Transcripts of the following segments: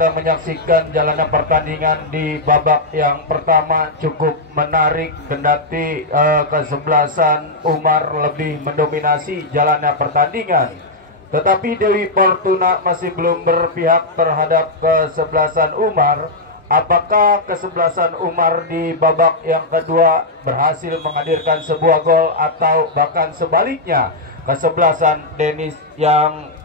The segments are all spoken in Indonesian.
kita menyaksikan jalannya pertandingan di babak yang pertama cukup menarik, kendati kesebelasan Umar lebih mendominasi jalannya pertandingan. Tetapi Dewi Fortuna masih belum berpihak terhadap kesebelasan Umar. Apakah kesebelasan Umar di babak yang kedua berhasil menghadirkan sebuah gol atau bahkan sebaliknya kesebelasan Dennis yang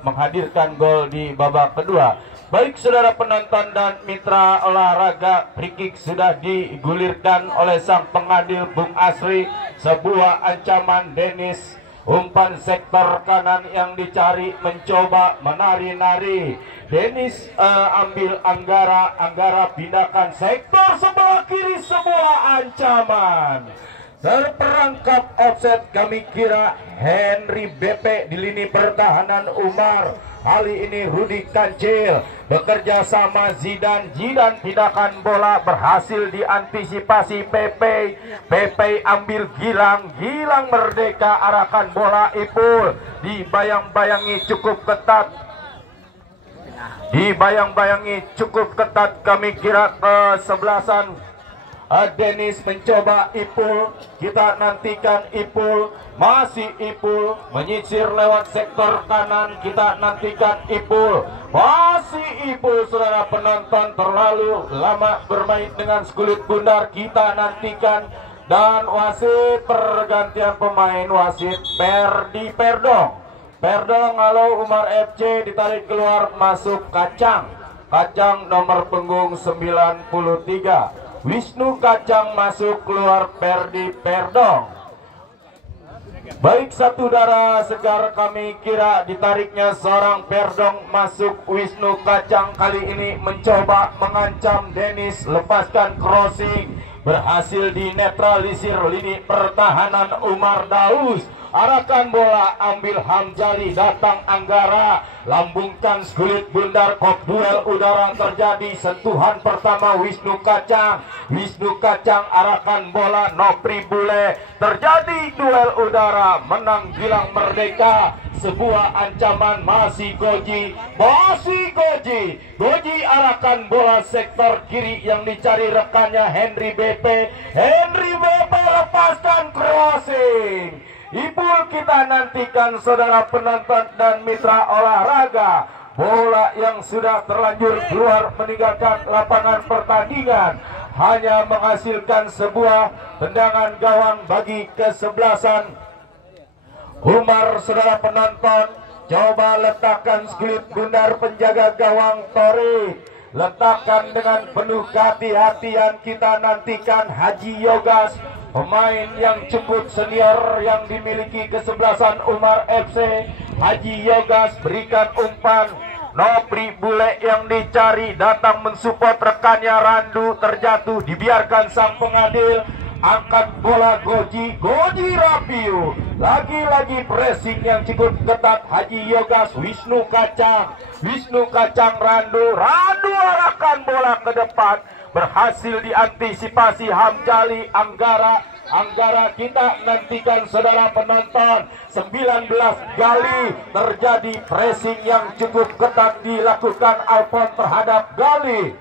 menghadirkan gol di babak kedua? Baik saudara penonton dan mitra olahraga, free kick sudah digulirkan oleh sang pengadil Bung Asri. Sebuah ancaman Dennis, umpan sektor kanan yang dicari, mencoba menari-nari. Dennis ambil Anggara pindahkan sektor sebelah kiri, sebuah ancaman. Terperangkap offset, kami kira Henry BP di lini pertahanan Umar. Kali ini Rudi Kancil bekerja sama Zidan pindahkan bola, berhasil diantisipasi Pepe ambil Gilang Merdeka arahkan bola Ipul, dibayang-bayangi cukup ketat, kami kira kesebelasan Dennis mencoba Ipul, kita nantikan Ipul, masih Ipul menyisir lewat sektor kanan, kita nantikan Ipul, masih Ipul. Saudara penonton terlalu lama bermain dengan skulit bundar, kita nantikan. Dan wasit pergantian pemain, wasit Perdong halo Umar FC, ditarik keluar, masuk Kacang nomor punggung 93. Wisnu Kacang masuk, keluar Perdong. Baik, satu darah segar, kami kira ditariknya seorang Perdong, masuk Wisnu Kacang. Kali ini mencoba mengancam Dennis, lepaskan crossing, berhasil dinetralisir lini pertahanan Umar Daus. Arahkan bola, ambil Hamjali, datang Anggara, lambungkan skulit bundar, kok duel udara terjadi. Sentuhan pertama Wisnu Kacang arahkan bola, Nopri Bule, terjadi duel udara, menang Gilang Merdeka. Sebuah ancaman, masih Goji arahkan bola sektor kiri yang dicari rekannya Henry BP lepaskan crossing. Ipul, kita nantikan saudara penonton dan mitra olahraga. Bola yang sudah terlanjur keluar meninggalkan lapangan pertandingan hanya menghasilkan sebuah tendangan gawang bagi kesebelasan Umar. Saudara penonton, coba letakkan skulit bundar penjaga gawang Tori, letakkan dengan penuh kehati-hatian. Kita nantikan Haji Yogas, pemain yang cukup senior yang dimiliki kesebelasan Umar FC. Haji Yogas berikan umpan, Nopri Bule yang dicari datang mensupport rekannya, Randu terjatuh, dibiarkan sang pengadil. Angkat bola Goji Rapiu, lagi-lagi pressing yang cukup ketat. Haji Yogas, Wisnu Kacang Randu arahkan bola ke depan, berhasil diantisipasi Hamjali. Anggara kita nantikan saudara penonton. 19 kali terjadi pressing yang cukup ketat dilakukan Alphon terhadap Gali,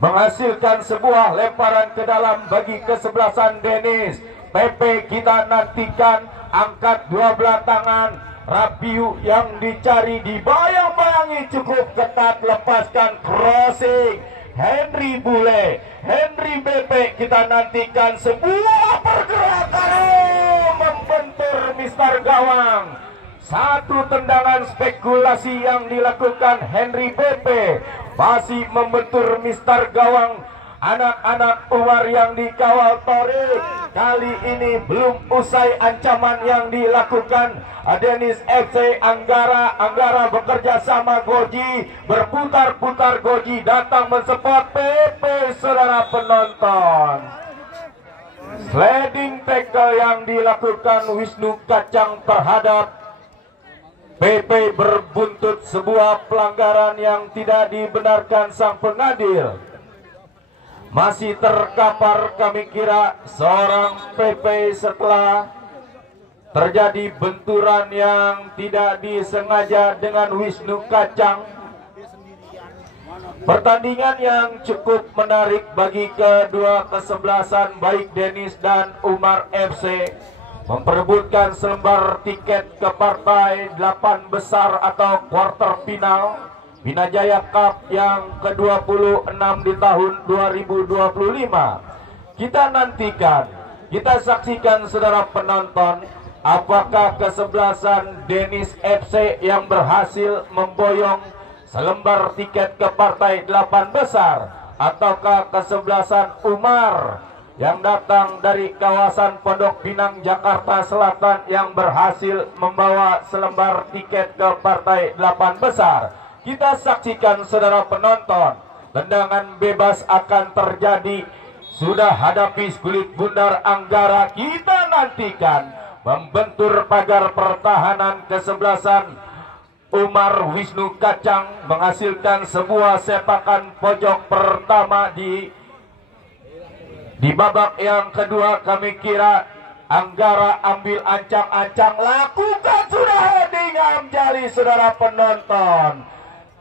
menghasilkan sebuah lemparan ke dalam bagi kesebelasan Dennis. Pepe kita nantikan, angkat dua belah tangan, Rapiu yang dicari, dibayang-bayangi cukup ketat, lepaskan crossing. Henry BP kita nantikan, sebuah pergerakan membentur Mister Gawang. Satu tendangan spekulasi yang dilakukan Henry BP, masih membentur Mister Gawang. Anak-anak Umar yang dikawal Tori, kali ini belum usai ancaman yang dilakukan Dennis FC. Anggara bekerja sama Goji, berputar-putar Goji datang mensupport PP. Saudara penonton, sliding tackle yang dilakukan Wisnu Kacang terhadap PP berbuntut sebuah pelanggaran yang tidak dibenarkan sang pengadil. Masih terkapar, kami kira seorang PP setelah terjadi benturan yang tidak disengaja dengan Wisnu Kacang. Pertandingan yang cukup menarik bagi kedua kesebelasan baik Dennis dan Umar FC memperebutkan selembar tiket ke partai 8 besar atau quarter final Bina Jaya Cup yang ke-26 di tahun 2025. Kita nantikan, kita saksikan saudara penonton, apakah kesebelasan Dennis FC yang berhasil memboyong selembar tiket ke partai 8 besar ataukah kesebelasan Umar yang datang dari kawasan Pondok Pinang Jakarta Selatan yang berhasil membawa selembar tiket ke partai 8 besar. Kita saksikan saudara penonton, tendangan bebas akan terjadi. Sudah hadapi kulit bundar Anggara, kita nantikan membentur pagar pertahanan kesebelasan Umar Wisnu Kacang menghasilkan sebuah sepakan pojok pertama di babak yang kedua. Kami kira Anggara ambil ancang-ancang, lakukan sudah heading Hamjali saudara penonton.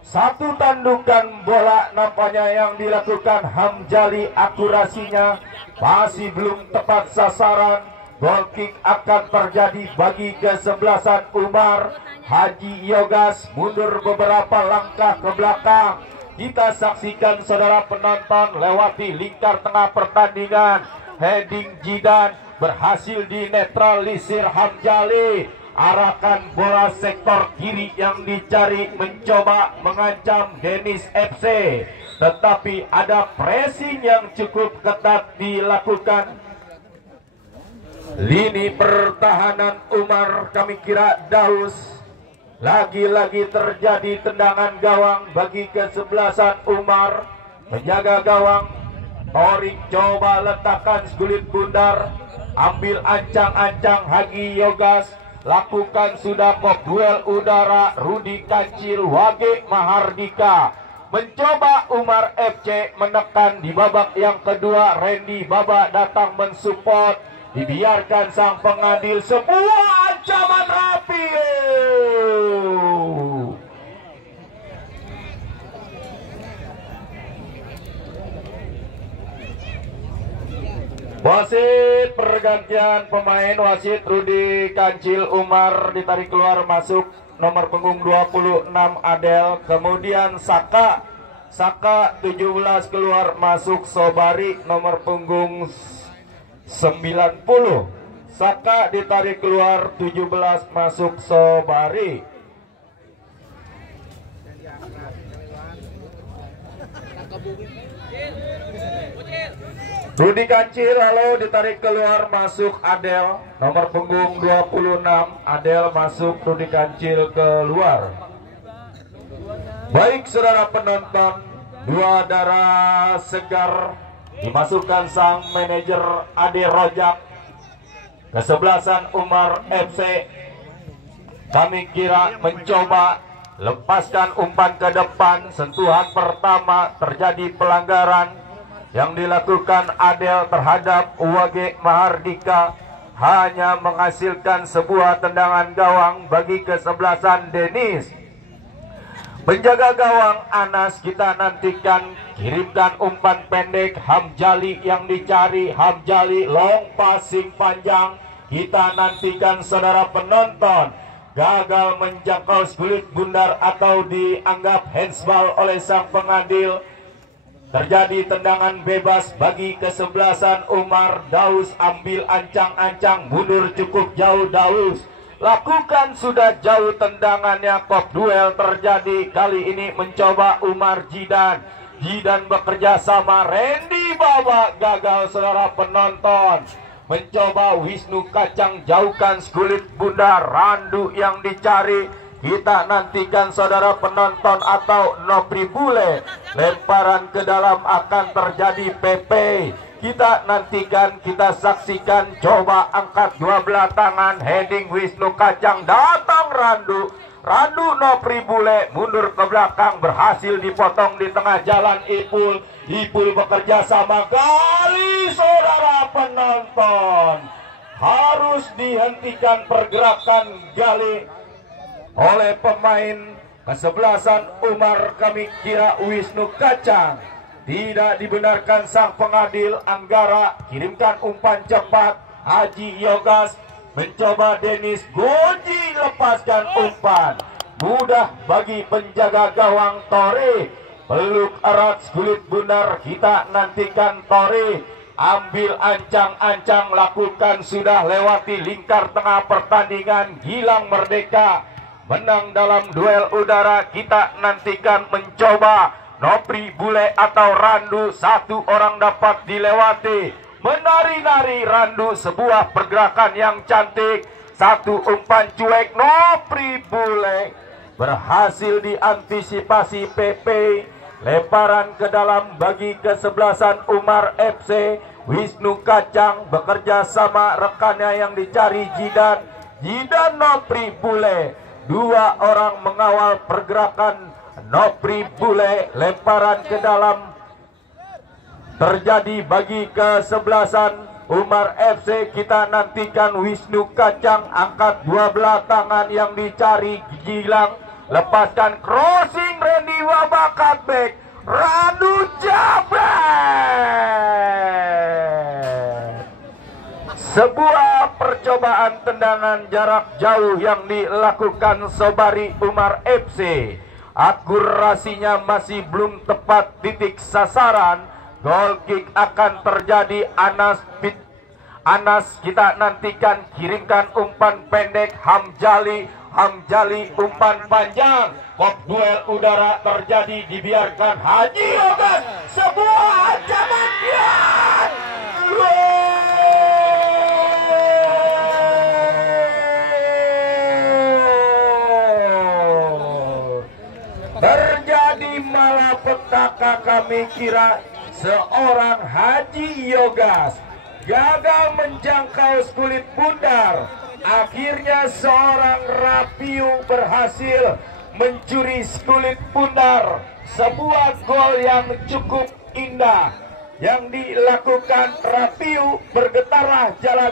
Satu tandukan bola nampaknya yang dilakukan Hamjali, akurasinya masih belum tepat sasaran. Goal kick akan terjadi bagi kesebelasan Umar. Haji Yogas mundur beberapa langkah ke belakang. Kita saksikan saudara penonton lewati lingkar tengah pertandingan. Heading Jidan berhasil dinetralisir Hamjali. Arahkan bola sektor kiri yang dicari, mencoba mengancam Dennis FC. Tetapi ada pressing yang cukup ketat dilakukan. Lini pertahanan Umar kami kira Daus. Lagi-lagi terjadi tendangan gawang bagi kesebelasan Umar. Penjaga gawang Torik coba letakkan kulit bundar, ambil ancang-ancang Haji Yogas. Lakukan sudah kok duel udara Rudi Kancil Wage Mahardika. Mencoba Umar FC menekan di babak yang kedua. Randy Baba datang mensupport. Dibiarkan sang pengadil, sebuah ancaman rapi. Wasit pergantian pemain, wasit Rudi Kancil Umar ditarik keluar, masuk nomor punggung 26 Adel. Kemudian Saka 17 keluar, masuk Sobari nomor punggung 90. Saka ditarik keluar, 17 masuk Sobari. Rudi Kancil lalu ditarik keluar, masuk Adel nomor punggung 26. Adel masuk, Rudi Kancil keluar. Baik saudara penonton, dua darah segar dimasukkan sang manajer Ade Rojak. Kesebelasan Umar FC kami kira mencoba lepaskan umpan ke depan. Sentuhan pertama terjadi pelanggaran yang dilakukan Adel terhadap Wage Mahardika, hanya menghasilkan sebuah tendangan gawang bagi kesebelasan Dennis. Penjaga gawang Anas kita nantikan, kirimkan umpan pendek Hamjali yang dicari. Hamjali long passing panjang, kita nantikan saudara penonton. Gagal menjangkau kulit bundar atau dianggap handsball oleh sang pengadil. Terjadi tendangan bebas bagi kesebelasan Umar. Daus ambil ancang-ancang, mundur cukup jauh Daus. Lakukan sudah jauh tendangannya, kok duel terjadi. Kali ini mencoba Umar Jidan. Jidan bekerja sama Randy Baba, gagal saudara penonton. Mencoba Wisnu Kacang, jauhkan kulit bundar. Randu yang dicari. Kita nantikan saudara penonton atau Nopri Bule. Lemparan ke dalam akan terjadi PP. Kita nantikan, kita saksikan. Coba angkat dua belah tangan, heading Wisnu Kacang, datang Randu. Randu Nopri Bule mundur ke belakang, berhasil dipotong di tengah jalan Ipul. Ipul bekerja sama, kali saudara penonton harus dihentikan pergerakan Gali oleh pemain kesebelasan Umar kami kira Wisnu Kacang. Tidak dibenarkan sang pengadil. Anggara kirimkan umpan cepat. Haji Yogas mencoba Denis. Goji lepaskan umpan. Mudah bagi penjaga gawang Tore. Peluk erat kulit bundar. Kita nantikan Tore. Ambil ancang-ancang, lakukan, sudah lewati lingkar tengah pertandingan. Gilang Merdeka menang dalam duel udara. Kita nantikan mencoba Nopri Bule atau Randu. Satu orang dapat dilewati. Menari-nari Randu, sebuah pergerakan yang cantik. Satu umpan cuek. Nopri Bule berhasil diantisipasi PP. Lemparan ke dalam bagi kesebelasan Umar FC. Wisnu Kacang bekerja sama rekannya yang dicari Jidan. Jidan Nopri Bule. Dua orang mengawal pergerakan Nopri Bule. Lemparan ke dalam terjadi bagi kesebelasan Umar FC. Kita nantikan Wisnu Kacang angkat dua belah tangan yang dicari Gilang. Lepaskan crossing Randy Waba cutback. Randu jabret. Sebuah percobaan tendangan jarak jauh yang dilakukan Sobari Umar FC. Akurasinya masih belum tepat titik sasaran. Goal kick akan terjadi. Anas kita nantikan, kirimkan umpan pendek. Hamjali umpan panjang. Kop duel udara terjadi, dibiarkan Haji Yogas. Sebuah ancaman kiat. Terjadi malapetaka, kami kira seorang Haji Yogas gagal menjangkau kulit bundar. Akhirnya seorang Rapiu berhasil mencuri kulit bundar. Sebuah gol yang cukup indah yang dilakukan Rapiu. Bergetarlah jalan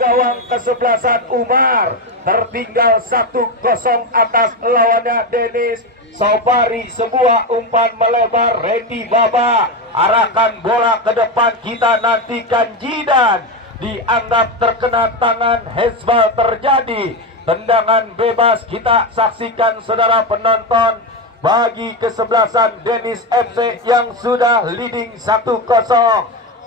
gawang kesebelasan Umar. Tertinggal 1-0 atas lawannya Denis Sobari. Sebuah umpan melebar Randy Baba. Arahkan bola ke depan. Kita nantikan Jidan. Dianggap terkena tangan. Hezbal terjadi. Tendangan bebas kita saksikan saudara penonton. Bagi kesebelasan Denis FC yang sudah leading 1-0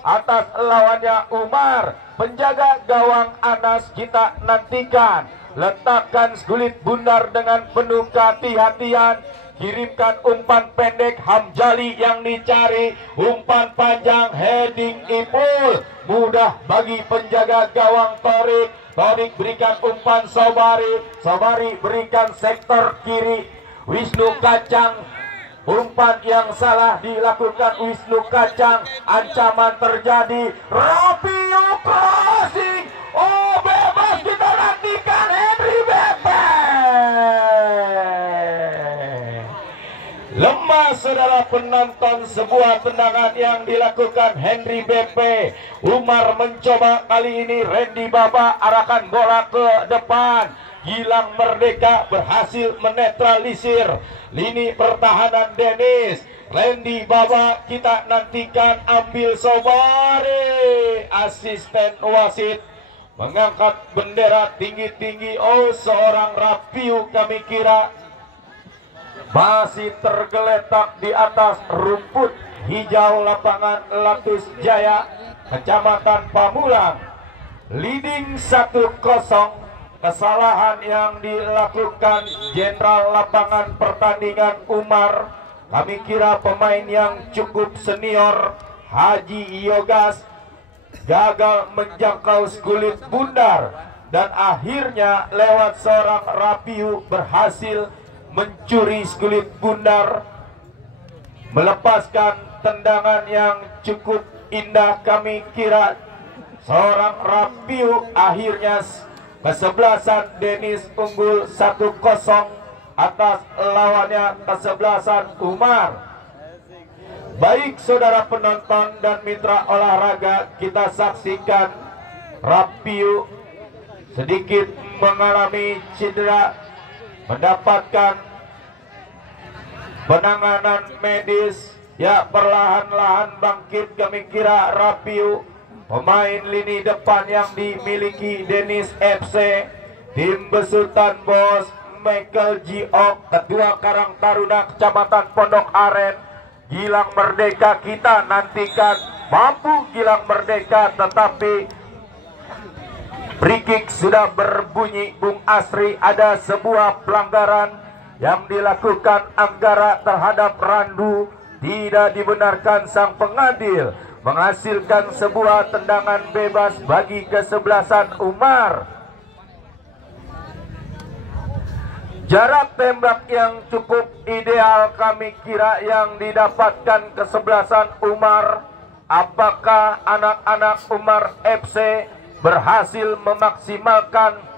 atas lawannya Umar. Penjaga gawang Anas kita nantikan. Letakkan kulit bundar dengan penuh kehati-hatian. Kirimkan umpan pendek. Hamjali yang dicari. Umpan panjang heading Ipul. Mudah bagi penjaga gawang Torik. Torik berikan umpan Sobari. Sobari berikan sektor kiri. Wisnu Kacang. Umpan yang salah dilakukan Wisnu Kacang. Ancaman terjadi. Rapiu crossing. Oh, bebas, kita nantikan Henry Bepe. Lemah saudara penonton, sebuah tendangan yang dilakukan Henry Bepe. Umar mencoba, kali ini Randy Baba arahkan bola ke depan. Gilang Merdeka berhasil menetralisir lini pertahanan Denis. Randy Baba kita nantikan, ambil Sobari. Asisten wasit mengangkat bendera tinggi-tinggi. Oh, seorang Rapiu kami kira masih tergeletak di atas rumput hijau lapangan Latus Jaya, Kecamatan Pamulang. Leading 1-0. Kesalahan yang dilakukan Jenderal lapangan pertandingan Umar. Kami kira pemain yang cukup senior Haji Yogas gagal menjangkau kulit bundar. Dan akhirnya lewat seorang Rapiu berhasil mencuri kulit bundar. Melepaskan tendangan yang cukup indah, kami kira seorang Rapiu. Akhirnya kesebelasan Denis unggul 1-0 atas lawannya kesebelasan Umar. Baik saudara penonton dan mitra olahraga, kita saksikan Rapiu sedikit mengalami cedera, mendapatkan penanganan medis. Ya, perlahan-lahan bangkit. Kami kira Rapiu, pemain lini depan yang dimiliki Denis FC, tim besutan bos Michael Giok, Ketua Karang Taruna Kecamatan Pondok Aren, Gilang Merdeka. Kita nantikan mampu Gilang Merdeka, tetapi free kick sudah berbunyi. Bung Asri, ada sebuah pelanggaran yang dilakukan Anggara terhadap Randu. Tidak dibenarkan, sang pengadil menghasilkan sebuah tendangan bebas bagi kesebelasan Umar. Jarak tembak yang cukup ideal kami kira yang didapatkan kesebelasan Umar. Apakah anak-anak Umar FC berhasil memaksimalkan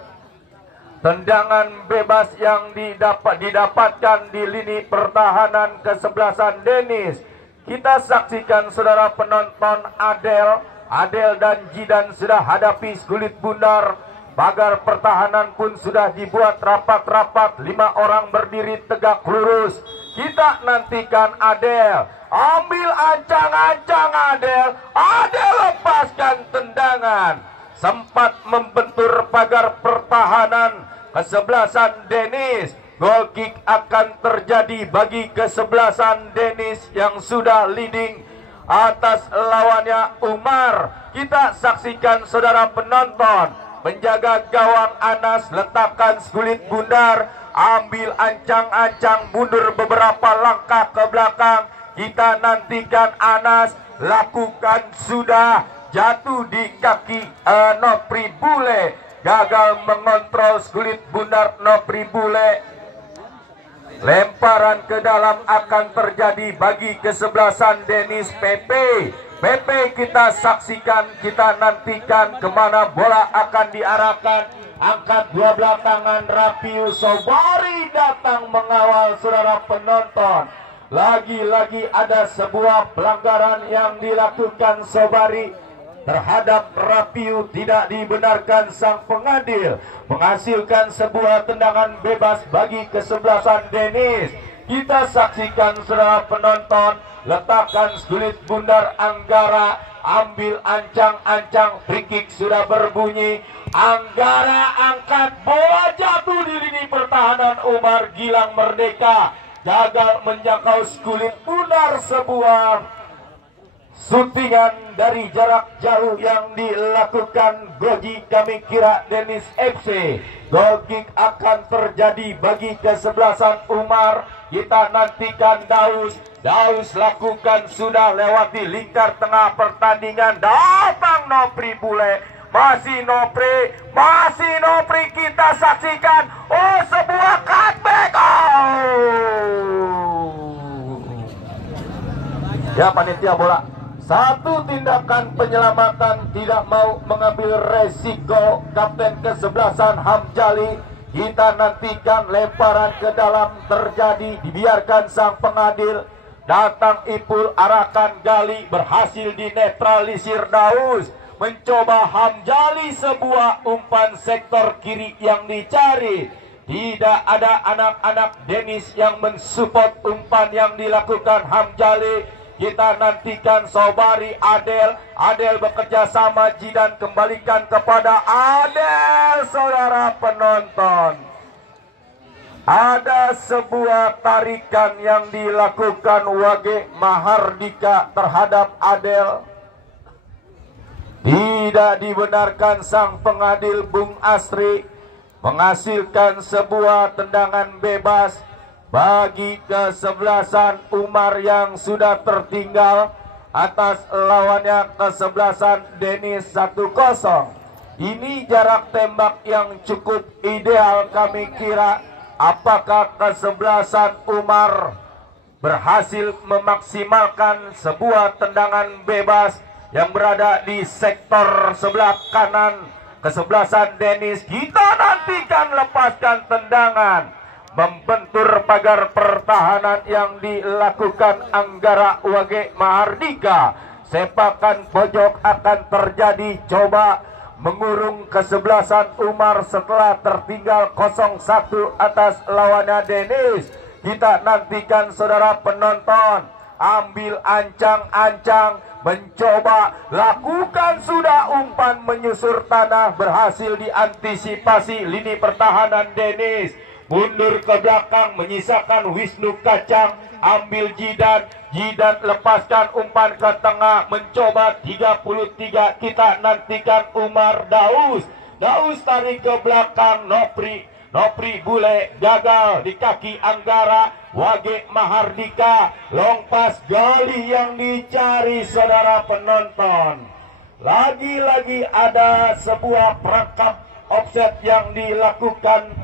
tendangan bebas yang didapatkan di lini pertahanan kesebelasan Denis? Kita saksikan saudara penonton, Adel dan Jidan sudah hadapi kulit bundar. Pagar pertahanan pun sudah dibuat rapat-rapat, 5 orang berdiri tegak lurus. Kita nantikan Adel, ambil ancang-ancang Adel lepaskan tendangan, sempat membentur pagar pertahanan kesebelasan Denis. Goal kick akan terjadi bagi kesebelasan Denis yang sudah leading atas lawannya Umar. Kita saksikan saudara penonton, penjaga gawang Anas letakkan kulit bundar, ambil ancang-ancang, mundur beberapa langkah ke belakang. Kita nantikan Anas lakukan, sudah jatuh di kaki Nopri Bule, gagal mengontrol kulit bundar Nopri Bule. Lemparan ke dalam akan terjadi bagi kesebelasan Denis PP. Kita saksikan, kita nantikan kemana bola akan diarahkan. Angkat 12 tangan Rapiu, Sobari datang mengawal saudara penonton. Lagi-lagi ada sebuah pelanggaran yang dilakukan Sobari terhadap Rapiu, tidak dibenarkan. Sang pengadil menghasilkan sebuah tendangan bebas bagi kesebelasan Denis. Kita saksikan saudara penonton, letakkan kulit bundar Anggara, ambil ancang-ancang, free kick sudah berbunyi. Anggara angkat, bola jatuh di lini pertahanan Umar. Gilang Merdeka gagal menjangkau kulit bundar. Sebuah syutingan dari jarak jauh yang dilakukan Goji, kami kira Denis FC. Goal kick akan terjadi bagi kesebelasan Umar. Kita nantikan Daus lakukan, sudah lewati lingkar tengah pertandingan. Datang Nopri Bule, masih Nopri, kita saksikan. Oh, sebuah cutback. Ya, panitia bola, satu tindakan penyelamatan, tidak mau mengambil resiko kapten kesebelasan Hamjali. Kita nantikan lemparan ke dalam terjadi, dibiarkan sang pengadil. Datang Ipul, arahkan Gali, berhasil dinetralisir Daus. Mencoba Hamjali, sebuah umpan sektor kiri yang dicari. Tidak ada anak-anak Denis yang mensupport umpan yang dilakukan Hamjali. Kita nantikan Sobari, Adel bekerja sama Jidan, kembalikan kepada Adel. Saudara penonton, ada sebuah tarikan yang dilakukan Wage Mahardika terhadap Adel. Tidak dibenarkan. Sang pengadil Bung Asri menghasilkan sebuah tendangan bebas bagi kesebelasan Umar yang sudah tertinggal atas lawannya kesebelasan Denis 1-0. Ini jarak tembak yang cukup ideal kami kira. Apakah kesebelasan Umar berhasil memaksimalkan sebuah tendangan bebas yang berada di sektor sebelah kanan kesebelasan Dennis. Kita nantikan lepaskan tendangan membentur pagar pertahanan yang dilakukan Anggara Wage Mahardika. Sepakan pojok akan terjadi, coba mengurung kesebelasan Umar setelah tertinggal 0-1 atas lawannya Dennis. Kita nantikan saudara penonton, ambil ancang-ancang, mencoba lakukan sudah umpan menyusur tanah, berhasil diantisipasi lini pertahanan Dennis. Mundur ke belakang menyisakan Wisnu Kacang, ambil Jidan, Jidan lepaskan umpan ke tengah, mencoba 33. Kita nantikan Umar Daus, Daus tarik ke belakang, Nopri Bule gagal di kaki Anggara Wage Mahardika. Long pass Gali yang dicari saudara penonton. Lagi-lagi ada sebuah perangkap offset yang dilakukan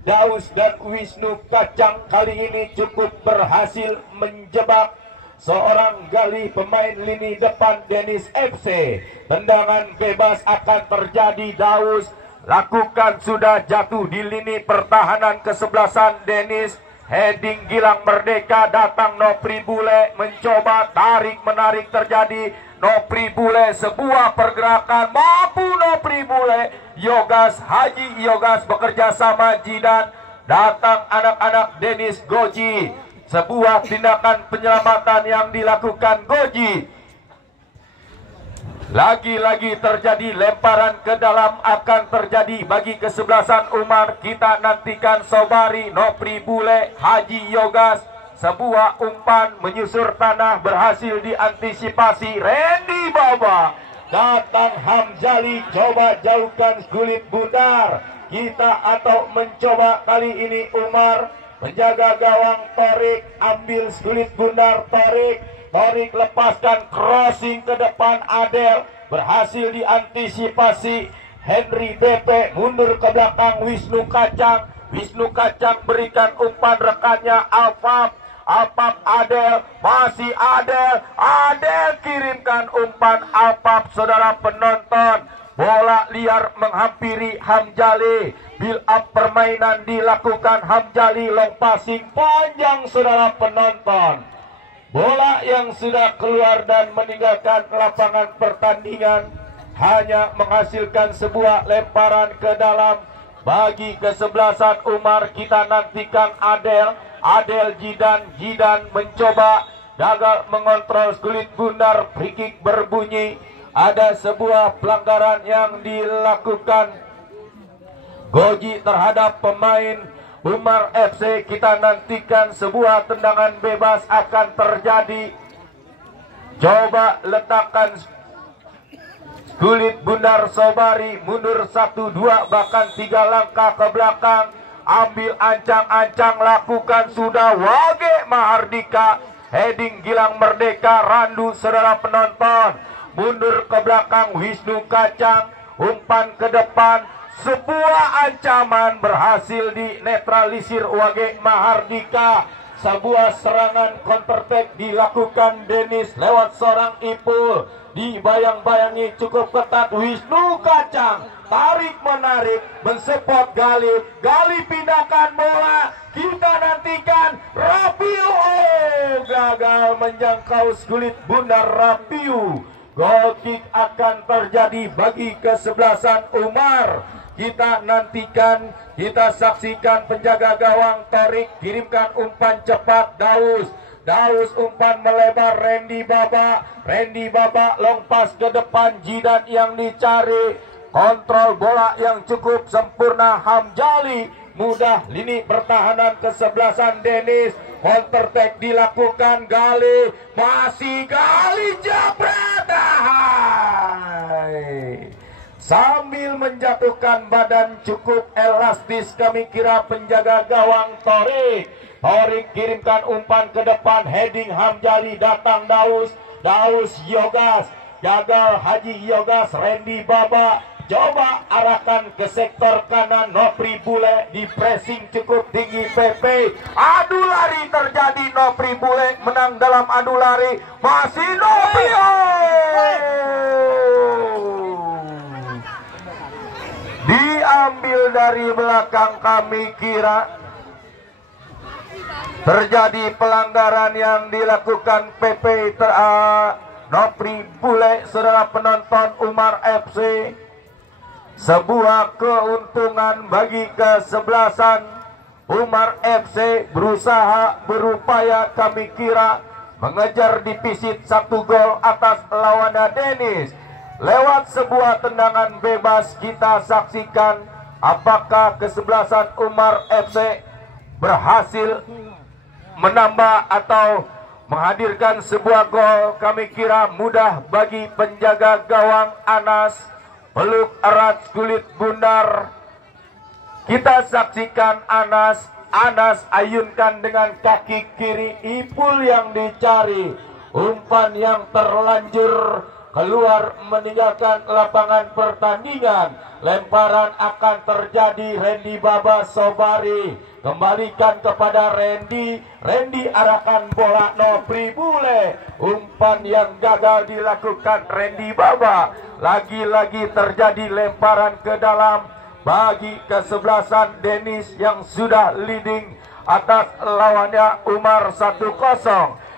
Daus dan Wisnu Kacang. Kali ini cukup berhasil menjebak seorang Gali pemain lini depan Dennis FC. Tendangan bebas akan terjadi. Daus lakukan sudah jatuh di lini pertahanan kesebelasan Dennis. Heading Gilang Merdeka, datang Nopri Bule, mencoba tarik menarik terjadi. Nopri Bule sebuah pergerakan, mampu Nopri Bule. Yogas Haji Yogas bekerja sama Jidan, datang anak-anak Dennis Goji. Sebuah tindakan penyelamatan yang dilakukan Goji. Lagi-lagi terjadi lemparan ke dalam akan terjadi bagi kesebelasan Umar. Kita nantikan Sobari, Nopri Bule, Haji Yogas. Sebuah umpan menyusur tanah berhasil diantisipasi Randy Baba. Datang Hamzali, coba jauhkan kulit bundar. Kita atau mencoba kali ini Umar menjaga gawang Torik, ambil kulit bundar Torik lepaskan crossing ke depan Adel, berhasil diantisipasi Henry BP, mundur ke belakang Wisnu Kacang berikan umpan rekannya Alfab Adel, masih Adel kirimkan umpan Alfab saudara penonton. Bola liar menghampiri Hamzali, build up permainan dilakukan Hamzali, long passing panjang saudara penonton. Bola yang sudah keluar dan meninggalkan lapangan pertandingan hanya menghasilkan sebuah lemparan ke dalam bagi kesebelasan Umar. Kita nantikan Adel Jidan mencoba gagal mengontrol kulit bundar, free kick berbunyi. Ada sebuah pelanggaran yang dilakukan Goji terhadap pemain Umar FC. Kita nantikan sebuah tendangan bebas akan terjadi. Coba letakkan kulit bundar Sobari, mundur 1-2 bahkan 3 langkah ke belakang, ambil ancang-ancang, lakukan sudah Wage Mahardika, heading Gilang Merdeka, Randu saudara penonton. Mundur ke belakang Wisnu Kacang, umpan ke depan, sebuah ancaman berhasil dinetralisir Wage Mahardika. Sebuah serangan counter attack dilakukan Dennis lewat seorang Ipul, dibayang-bayangi cukup ketat. Wisnu Kacang tarik menarik mensupport Gali pindahkan bola. Kita nantikan Rapiu, gagal menjangkau kulit bundar Rapiu. Goal kick akan terjadi bagi kesebelasan Umar. Kita nantikan, kita saksikan penjaga gawang Torik kirimkan umpan cepat Daus umpan melebar Randy Baba long pass ke depan Jidan yang dicari, kontrol bola yang cukup sempurna Hamzali, mudah lini pertahanan kesebelasan Dennis. Counter attack dilakukan Gali, masih Gali jabret sambil menjatuhkan badan cukup elastis. Kami kira penjaga gawang Torik kirimkan umpan ke depan, heading Hamzali, datang Daus Yogas, gagal Haji Yogas, Randy Baba Coba arahkan ke sektor kanan, Nopri Bule di pressing cukup tinggi PP. Adu lari terjadi, Nopri Bule menang dalam adu lari. Masih Nopri. Diambil dari belakang, kami kira terjadi pelanggaran yang dilakukan PP Nopri Bule, saudara penonton Umar FC. Sebuah keuntungan bagi kesebelasan Umar FC, berusaha berupaya kami kira mengejar defisit 1 gol atas lawannya Dennis. Lewat sebuah tendangan bebas kita saksikan apakah kesebelasan Umar FC berhasil menambah atau menghadirkan sebuah gol. Kami kira mudah bagi penjaga gawang Anas. Peluk erat kulit bundar. Kita saksikan Anas ayunkan dengan kaki kiri, Ipul yang dicari. Umpan yang terlanjur keluar meninggalkan lapangan pertandingan. Lemparan akan terjadi, Randy Baba Sobari kembalikan kepada Randy arahkan bola, Nopri Bule. Umpan yang gagal dilakukan Randy Baba. Lagi-lagi terjadi lemparan ke dalam bagi kesebelasan Dennis yang sudah leading atas lawannya Umar 1-0.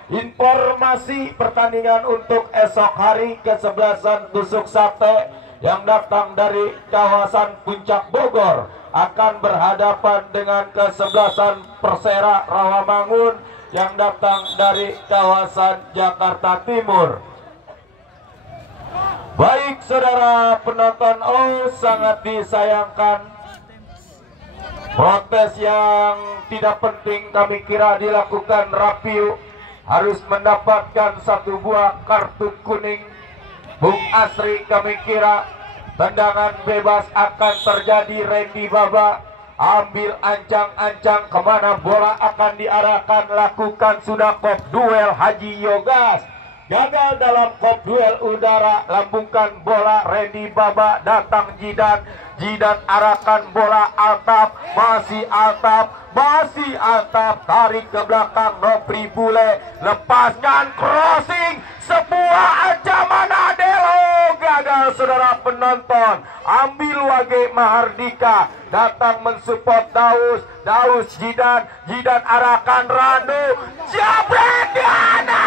Informasi pertandingan untuk esok hari, kesebelasan Tusuk Sate yang datang dari kawasan Puncak Bogor akan berhadapan dengan kesebelasan Persera Rawamangun yang datang dari kawasan Jakarta Timur. Baik saudara penonton, sangat disayangkan protes yang tidak penting kami kira dilakukan Rapiu harus mendapatkan 1 buah kartu kuning. Bung Asri kami kira tendangan bebas akan terjadi. Randy Baba ambil ancang-ancang kemana bola akan diarahkan, lakukan sudah kop duel Haji Yogas. Gagal dalam kop duel udara, lambungkan bola Randy Baba, datang Jidan arahkan bola Altaf, masih Altaf, tarik ke belakang Nopri Bule, lepaskan crossing, sebuah ancaman Adelo, gagal saudara penonton. Ambil Wage Mahardika, datang mensupport Daus Jidan arahkan Rando, jabret Diana.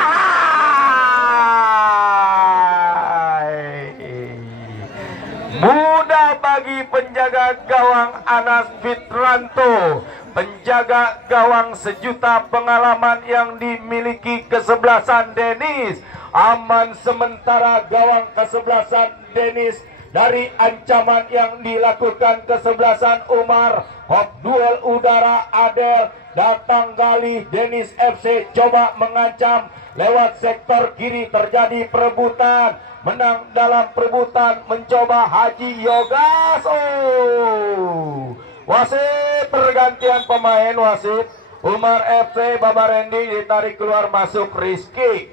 Mudah bagi penjaga gawang Anas Fitranto, penjaga gawang sejuta pengalaman yang dimiliki kesebelasan Dennis. Aman sementara gawang kesebelasan Dennis dari ancaman yang dilakukan kesebelasan Umar. Hop duel udara Adel, datang Galih, Dennis FC coba mengancam lewat sektor kiri, terjadi perebutan. Menang dalam perebutan mencoba Haji Yogas. Wasit pergantian pemain, wasit Umar FC Baba Randy ditarik keluar, masuk Rizky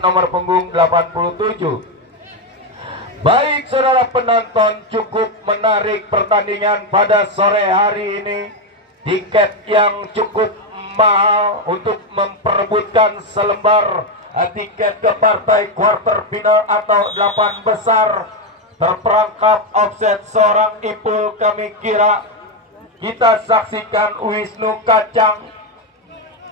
nomor punggung 87. Baik saudara penonton, cukup menarik pertandingan pada sore hari ini. Tiket yang cukup mahal untuk memperebutkan selembar tiket ke partai quarter final atau 8 besar. Terperangkap offset seorang Ipul kami kira. Kita saksikan Wisnu Kacang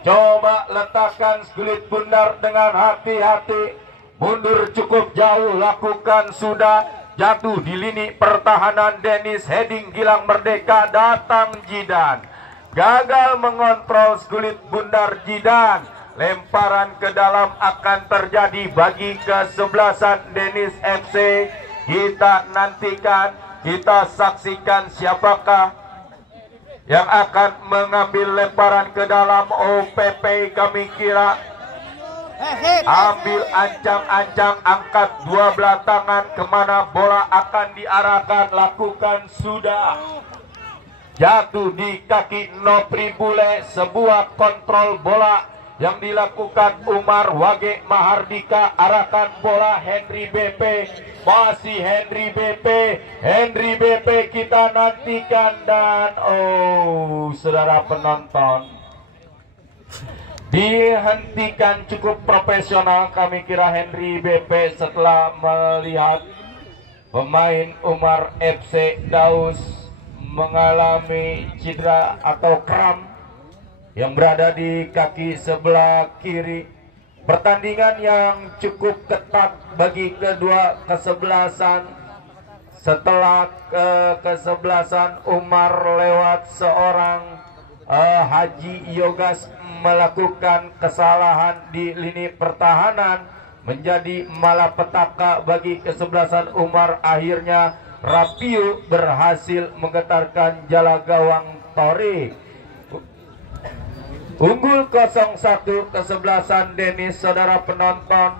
coba letakkan kulit bundar dengan hati-hati, mundur cukup jauh, lakukan sudah, jatuh di lini pertahanan Dennis, heading Gilang Merdeka, datang Jidan, gagal mengontrol kulit bundar Jidan. Lemparan ke dalam akan terjadi bagi kesebelasan Dennis FC. Kita nantikan, kita saksikan siapakah yang akan mengambil lemparan ke dalam. OPP kami kira ambil ancang-ancang, angkat dua belah tangan kemana bola akan diarahkan, lakukan sudah, jatuh di kaki Nopri Bule. Sebuah kontrol bola yang dilakukan Umar Wage Mahardika. Arahkan bola Henry BP, masih Henry BP kita nantikan. Dan saudara penonton, dihentikan cukup profesional. Kami kira Henry BP setelah melihat pemain Umar FC Daus mengalami cedera atau kram yang berada di kaki sebelah kiri. Pertandingan yang cukup ketat bagi kedua kesebelasan. Setelah kesebelasan Umar lewat seorang Haji Yogas melakukan kesalahan di lini pertahanan, menjadi malapetaka bagi kesebelasan Umar. Akhirnya Rapiu berhasil menggetarkan jala gawang Torik. Unggul 0-1 kesebelasan Denis, saudara penonton.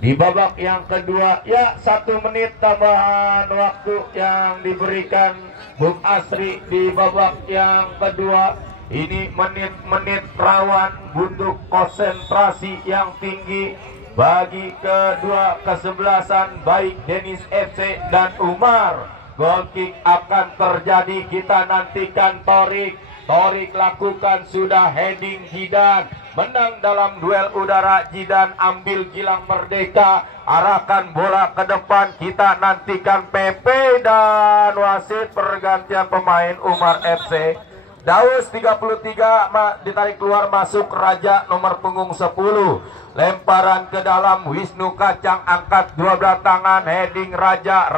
Di babak yang kedua, ya 1 menit tambahan waktu yang diberikan Bung Asri di babak yang kedua. Ini menit-menit rawan, butuh konsentrasi yang tinggi bagi kedua kesebelasan, baik Denis FC dan Umar. Goal kick akan terjadi, kita nantikan Torik lakukan, sudah heading Jidan, menang dalam duel udara. Jidan ambil gilang merdeka, arahkan bola ke depan, kita nantikan PP dan wasit pergantian pemain Umar FC. Daus 33 ditarik keluar, masuk Raja nomor punggung 10. Lemparan ke dalam, Wisnu Kacang angkat 12 tangan, heading Raja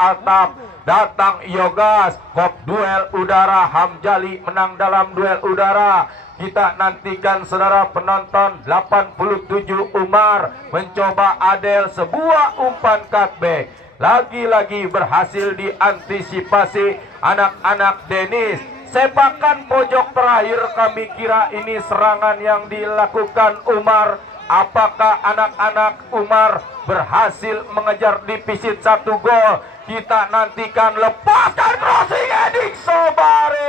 Altaf. Datang Yogas, kop duel udara, Hamjali menang dalam duel udara. Kita nantikan saudara penonton. 87 Umar mencoba Adel, sebuah umpan cutback. Lagi-lagi berhasil diantisipasi anak-anak Denis. Sepakan pojok terakhir, kami kira ini serangan yang dilakukan Umar. Apakah anak-anak Umar berhasil mengejar defisit 1 gol? Kita nantikan, lepaskan crossing heading Sobari.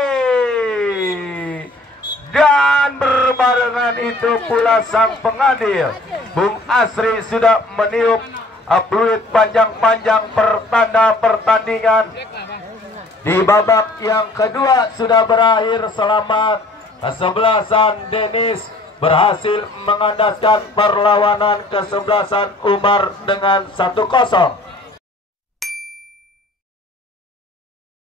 Dan berbarengan itu pula sang pengadil Bung Asri sudah meniup peluit panjang-panjang pertanda pertandingan. Di babak yang kedua sudah berakhir selamat. Kesebelasan Denis berhasil mengandaskan perlawanan kesebelasan Umar dengan 1-0.